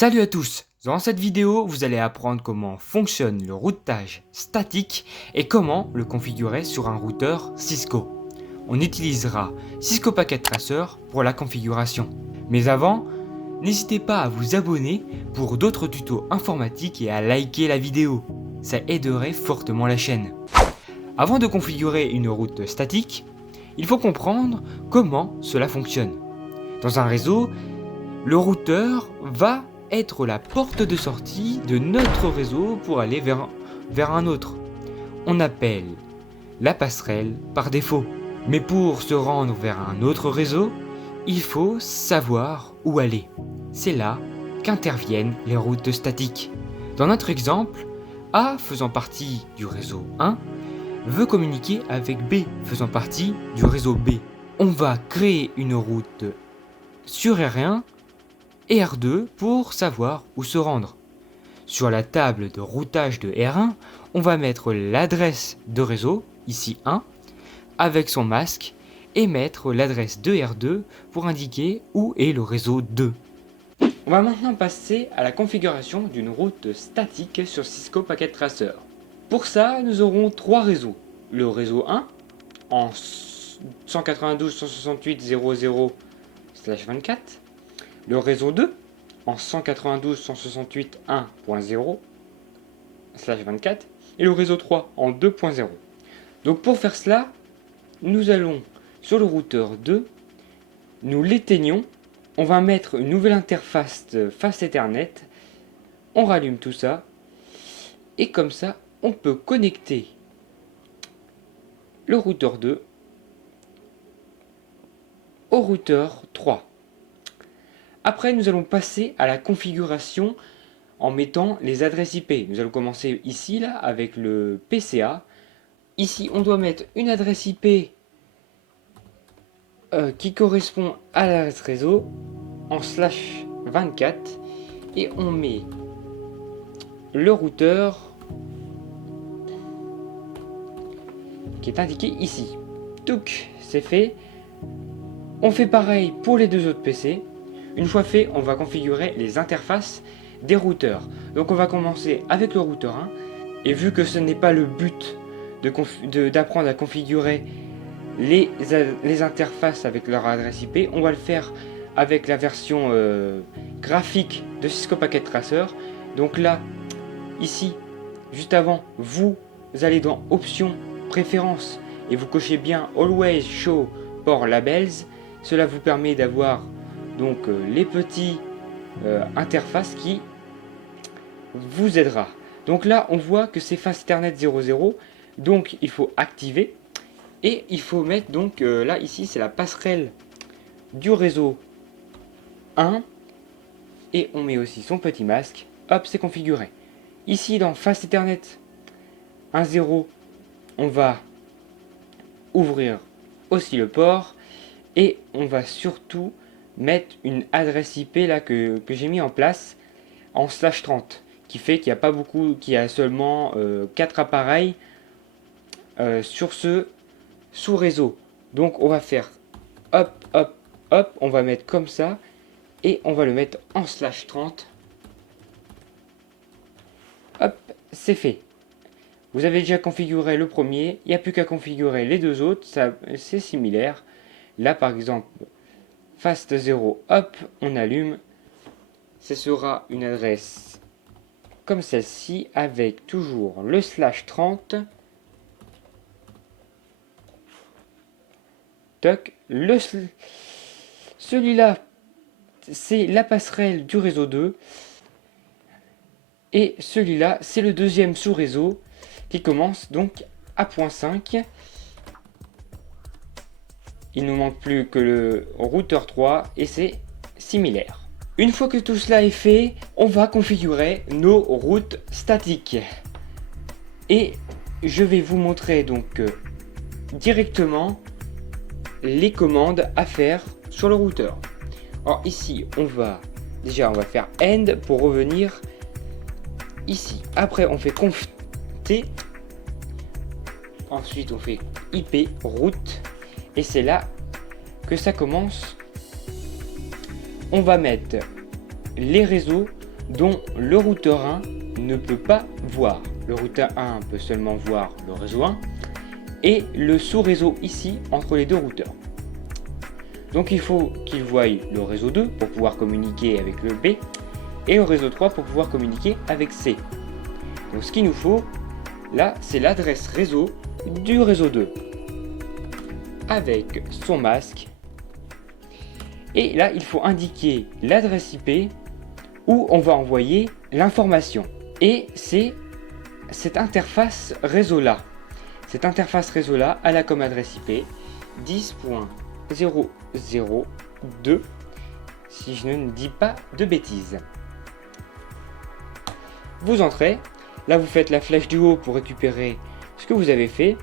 Salut à tous! Dans cette vidéo, vous allez apprendre comment fonctionne le routage statique et comment le configurer sur un routeur Cisco. On utilisera Cisco Packet Tracer pour la configuration. Mais avant, n'hésitez pas à vous abonner pour d'autres tutos informatiques et à liker la vidéo. Ça aiderait fortement la chaîne. Avant de configurer une route statique, il faut comprendre comment cela fonctionne. Dans un réseau, le routeur va être la porte de sortie de notre réseau pour aller vers un autre. On appelle la passerelle par défaut. Mais pour se rendre vers un autre réseau, il faut savoir où aller. C'est là qu'interviennent les routes statiques. Dans notre exemple, A faisant partie du réseau 1 veut communiquer avec B faisant partie du réseau B. On va créer une route sur R1 et R2 pour savoir où se rendre. Sur la table de routage de R1, on va mettre l'adresse de réseau, ici 1, avec son masque, et mettre l'adresse de R2 pour indiquer où est le réseau 2. On va maintenant passer à la configuration d'une route statique sur Cisco Packet Tracer. Pour ça, nous aurons trois réseaux. Le réseau 1 en 192.168.0.0/24, le réseau 2 en 192.168.1.0/24 et le réseau 3 en 2.0. Donc pour faire cela, nous allons sur le routeur 2, nous l'éteignons, on va mettre une nouvelle interface face Ethernet, on rallume tout ça et comme ça on peut connecter le routeur 2 au routeur 3. Après, nous allons passer à la configuration en mettant les adresses IP. Nous allons commencer ici, là, avec le PCA. Ici, on doit mettre une adresse IP qui correspond à l'adresse réseau en /24 et on met le routeur qui est indiqué ici. Donc, c'est fait. On fait pareil pour les deux autres PC. Une fois fait, on va configurer les interfaces des routeurs. Donc on va commencer avec le routeur 1. Et vu que ce n'est pas le but d'apprendre à configurer les interfaces avec leur adresse IP, on va le faire avec la version graphique de Cisco Packet Tracer. Donc là, ici, juste avant, vous allez dans Options, Préférences et vous cochez bien Always Show Port Labels. Cela vous permet d'avoir donc les petits interfaces qui vous aidera. Donc là on voit que c'est face Ethernet 00, donc il faut activer et il faut mettre donc là ici c'est la passerelle du réseau 1 et on met aussi son petit masque. Hop, c'est configuré. Ici dans face Ethernet 10, on va ouvrir aussi le port et on va surtout mettre une adresse IP là que j'ai mis en place en /30 qui fait qu'il n'y a pas beaucoup, qu'il y a seulement 4 appareils sur ce sous-réseau. Donc on va faire hop hop hop, on va mettre comme ça et on va le mettre en /30. Hop, c'est fait. Vous avez déjà configuré le premier, il n'y a plus qu'à configurer les deux autres, c'est similaire. Là par exemple Fast 0, hop, on allume. Ce sera une adresse comme celle-ci avec toujours le /30. Toc, celui-là, c'est la passerelle du réseau 2. Et celui-là, c'est le deuxième sous-réseau qui commence donc à .5. Il nous manque plus que le routeur 3 et c'est similaire. Une fois que tout cela est fait, on va configurer nos routes statiques. Et je vais vous montrer donc directement les commandes à faire sur le routeur. Alors ici, on va faire end pour revenir ici. Après, on fait conf t. Ensuite, on fait IP route. Et c'est là que ça commence. On va mettre les réseaux dont le routeur 1 ne peut pas voir. Le routeur 1 peut seulement voir le réseau 1 et le sous-réseau ici entre les deux routeurs. Donc il faut qu'il voie le réseau 2 pour pouvoir communiquer avec le B et le réseau 3 pour pouvoir communiquer avec C. Donc ce qu'il nous faut là, c'est l'adresse réseau du réseau 2 avec son masque. Et là, il faut indiquer l'adresse IP où on va envoyer l'information. Et c'est cette interface réseau là. Cette interface réseau là, elle a comme adresse IP 10.002, si je ne dis pas de bêtises. Vous entrez, là vous faites la flèche du haut pour récupérer ce que vous avez fait.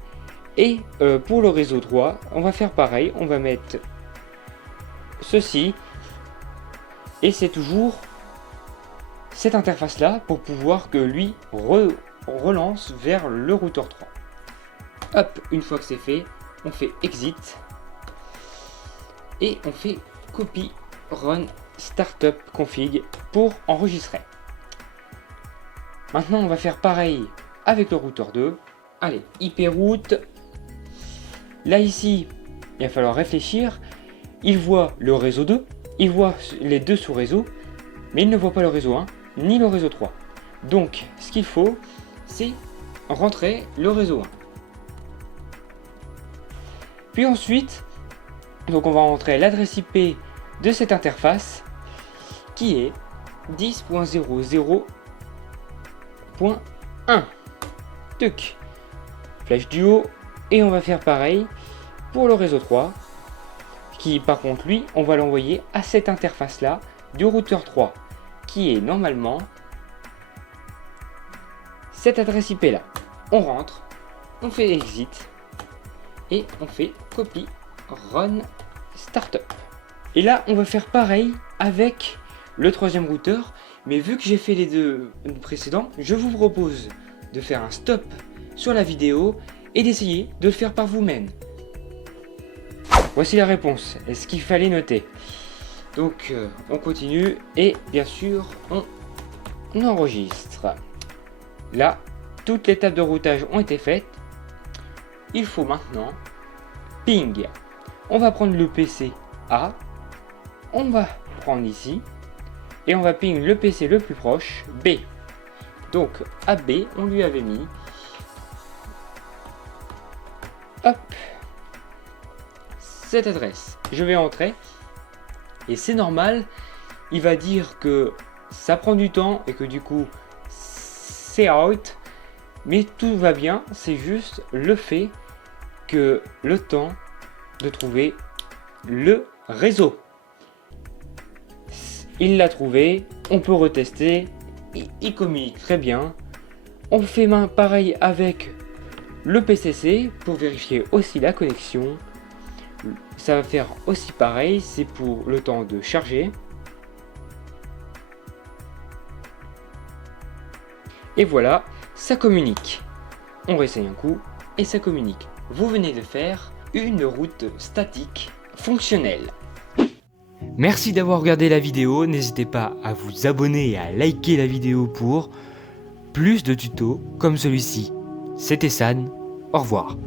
Et pour le réseau 3, on va faire pareil, on va mettre ceci. Et c'est toujours cette interface là pour pouvoir que lui relance vers le routeur 3. Hop, une fois que c'est fait, on fait exit et on fait copy run startup config pour enregistrer. Maintenant on va faire pareil avec le routeur 2. Allez, IP route. Là ici, il va falloir réfléchir. Il voit le réseau 2, il voit les deux sous-réseaux, mais il ne voit pas le réseau 1 ni le réseau 3. Donc ce qu'il faut, c'est rentrer le réseau 1. Puis ensuite, donc on va rentrer l'adresse IP de cette interface qui est 10.00.1. Tuc. Flèche du haut et on va faire pareil pour le réseau 3 qui par contre lui on va l'envoyer à cette interface là du routeur 3 qui est normalement cette adresse IP là. On rentre, on fait exit et on fait copy run startup. Et là on va faire pareil avec le troisième routeur, mais vu que j'ai fait les deux précédents, je vous propose de faire un stop sur la vidéo et d'essayer de le faire par vous-même. Voici la réponse, et ce qu'il fallait noter. Donc on continue et bien sûr on enregistre. Là, toutes les étapes de routage ont été faites. Il faut maintenant ping. On va prendre le PC A, on va prendre ici et on va ping le PC le plus proche B. Donc AB, on lui avait mis hop cette adresse. Je vais entrer et c'est normal, il va dire que ça prend du temps et que du coup c'est out, mais tout va bien, c'est juste le fait que le temps de trouver le réseau. Il l'a trouvé, on peut retester, il communique très bien. On fait pareil avec le PCC pour vérifier aussi la connexion. Ça va faire aussi pareil, c'est pour le temps de charger. Et voilà, ça communique. On réessaye un coup et ça communique. Vous venez de faire une route statique fonctionnelle. Merci d'avoir regardé la vidéo, n'hésitez pas à vous abonner et à liker la vidéo pour plus de tutos comme celui-ci. C'était San, au revoir.